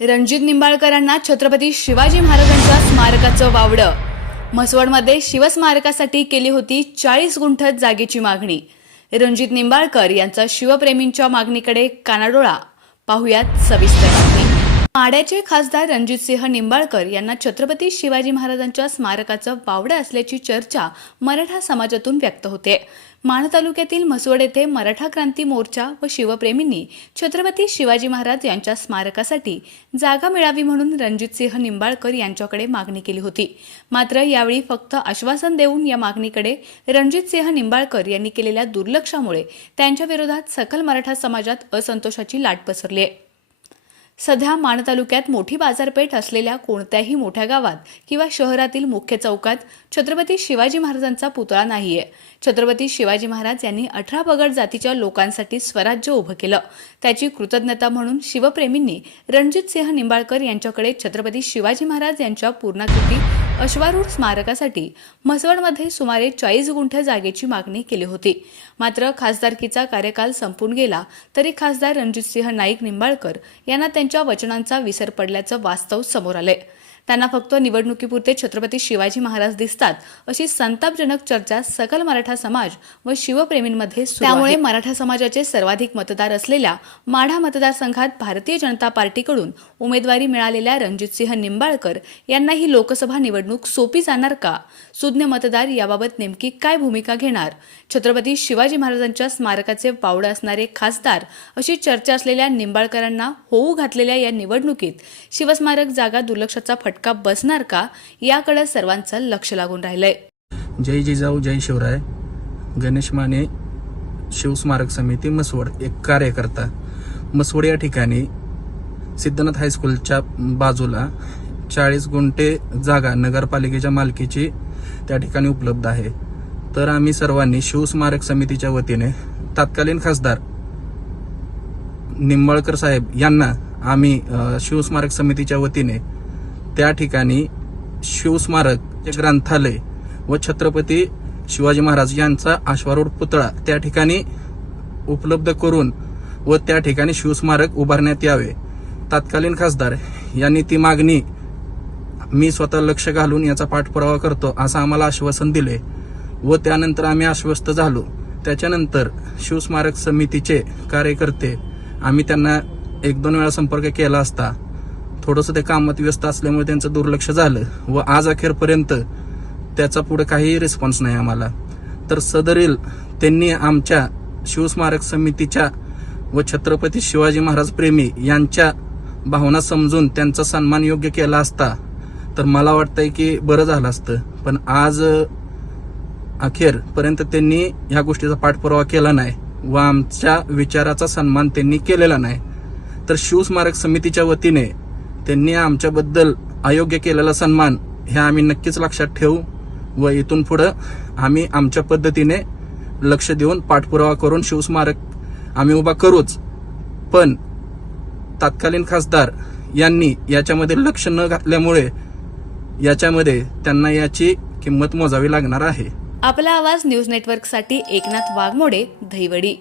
रणजित निंबाळकरांना छत्रपती शिवाजी महाराजांच्या स्मारकाचं वावडं. म्हसवडमध्ये शिवस्मारकासाठी केली होती चाळीस गुंठत जागेची मागणी. रणजित निंबाळकर यांचा शिवप्रेमींच्या मागणीकडे कानाडोळा. पाहुयात सविस्तर. माड्याचे खासदार रणजितसिंह निंबाळकर यांना छत्रपती शिवाजी महाराजांच्या स्मारकाचं वावडं असल्याची चर्चा मराठा समाजातून व्यक्त होते. माण तालुक्यातील म्हसवड येथे मराठा क्रांती मोर्चा व शिवप्रेमींनी छत्रपती शिवाजी महाराज यांच्या स्मारकासाठी जागा मिळावी म्हणून रणजितसिंह निंबाळकर यांच्याकडे मागणी केली होती. मात्र यावेळी फक्त आश्वासन देऊन या मागणीकडे रणजितसिंह निंबाळकर यांनी केलेल्या दुर्लक्षामुळे त्यांच्या विरोधात सकल मराठा समाजात असंतोषाची लाट पसरली आहे. सध्या माण तालुक्यात मोठी बाजारपेठ असलेल्या कोणत्याही मोठ्या गावात किंवा शहरातील मुख्य चौकात छत्रपती शिवाजी महाराजांचा पुतळा नाहीये. छत्रपती शिवाजी महाराज यांनी अठरा पगड जातीच्या लोकांसाठी स्वराज्य उभं केलं. त्याची कृतज्ञता म्हणून शिवप्रेमींनी रणजित सिंह निंबाळकर यांच्याकडे छत्रपती शिवाजी महाराज यांच्या पूर्णाकृती अश्वारूढ स्मारकासाठी म्हसवडमध्ये सुमारे चाळीस गुंठ जागेची मागणी केली होती. मात्र खासदारकीचा कार्यकाल संपून गेला तरी खासदार रणजितसिंह नाईक निंबाळकर यांना त्यांच्या वचनांचा विसर पडल्याचं वास्तव समोर आलंय. त्यांना फक्त निवडणुकीपुरते छत्रपती शिवाजी महाराज दिसतात अशी संतापजनक चर्चा सकल मराठा समाज व शिवप्रेमींमध्ये. त्यामुळे मराठा समाजाचे सर्वाधिक मतदार असलेल्या माढा मतदारसंघात भारतीय जनता पार्टीकडून उमेदवारी मिळालेल्या रणजितसिंह निंबाळकर यांना ही लोकसभा निवडणूक सोपी जाणार का सुज्ञ मतदार याबाबत नेमकी काय भूमिका घेणार छत्रपती शिवाजी महाराजांच्या स्मारकाचे वावडं असणारे खासदार अशी चर्चा असलेल्या निंबाळकरांना होऊ घातलेल्या या निवडणुकीत शिवस्मारक जागा दुर्लक्षाचा फटका बसणार का याकडे सर्वांचं लक्ष लागून राहिलंय. जय जिजाऊ जय शिवराय. गणेश माने शिवस्मारक समिती मसवड एक कार्यकर्ता. मसवड या ठिकाणी सिद्धनाथ हायस्कूलच्या बाजूला चाळीस गुंठे जागा नगरपालिकेच्या मालकीची त्या ठिकाणी उपलब्ध आहे. तर आम्ही सर्वांनी शिवस्मारक समितीच्या वतीने तत्कालीन खासदार निंबाळकर साहेब यांना आम्ही शिवस्मारक समितीच्या वतीने त्या ठिकाणी शिवस्मारक ग्रंथालय व छत्रपती शिवाजी महाराज यांचा अश्वारूढ पुतळा त्या ठिकाणी उपलब्ध करून व त्या ठिकाणी शिवस्मारक उभारण्यात यावे. तत्कालीन खासदार यांनी ती मागणी मी स्वतः लक्ष घालून याचा पाठपुरावा करतो असं आम्हाला आश्वासन दिले व त्यानंतर आम्ही आश्वस्त झालो. त्याच्यानंतर शिवस्मारक समितीचे कार्यकर्ते आम्ही त्यांना एक दोन वेळा संपर्क केला असता थोडंसं ते कामात व्यस्त असल्यामुळे त्यांचं दुर्लक्ष झालं व आज अखेरपर्यंत त्याचा पुढे काहीही रिस्पॉन्स नाही आम्हाला. तर सदरील त्यांनी आमच्या शिवस्मारक समितीच्या व छत्रपती शिवाजी महाराज प्रेमी यांच्या भावना समजून त्यांचा सन्मान योग्य केला असता तर मला वाटतंय की बरं झालं असतं. पण आज अखेरपर्यंत त्यांनी ह्या गोष्टीचा पाठपुरावा केला नाही व आमच्या विचाराचा सन्मान त्यांनी केलेला नाही. तर शिवस्मारक समितीच्या वतीने त्यांनी आमच्याबद्दल अयोग्य केलेला सन्मान हे आम्ही नक्कीच लक्षात ठेवू व इथून पुढं आम्ही आमच्या पद्धतीने लक्ष देऊन पाठपुरावा करून शिवस्मारक आम्ही उभा करूच. पण तत्कालीन खासदार यांनी याच्यामध्ये लक्ष न घातल्यामुळे याच्यामध्ये त्यांना याची किंमत मोजावी लागणार आहे. आपला आवाज न्यूज नेटवर्कसाठी एकनाथ वाघमोडे धैवडी.